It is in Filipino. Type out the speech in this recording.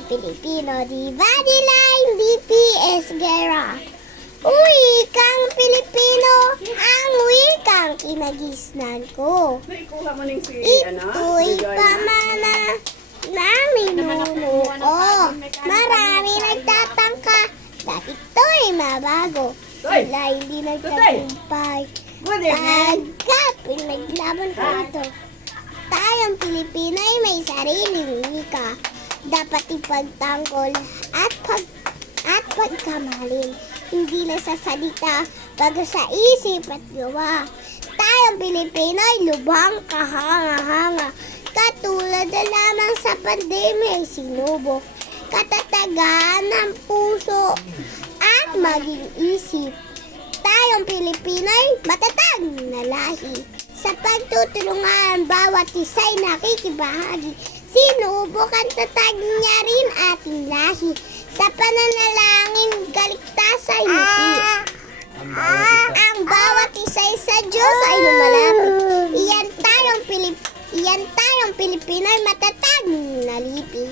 tayong Pilipino, di ba nila hindi PS Guerra? Wikang Pilipino, ang wikang kinagisnan ko. Naikuha mo ning si, Ito'y pamana ng ninuno ko. Marami nagtatangka, bakit ito'y mabago? Sila hindi nagtagumpay. Good evening. Pagkat pinaglaban ko ito, tayong Pilipino ay may sariling wika. Dapat ipagtanggol at pagkamalin. Hindi na sa salita, bago sa isip at gawa. Tayong Pilipino ay lubhang kahanga-hanga. Katulad na lamang sa pandemya ay sinubok. Katatagan ng puso at maging isip. Tayong Pilipino ay matatag na lahi. Sa pagtutulungan, bawat isa'y nakikibahagi. Sinubok ang tatag niya rin ating lahi. Sa pananalangin, kaligtasan ngiti. Ang bawat isa'y sa Diyos ay lumalapit. Iyan tayong Pilipino ay matatag na lipi.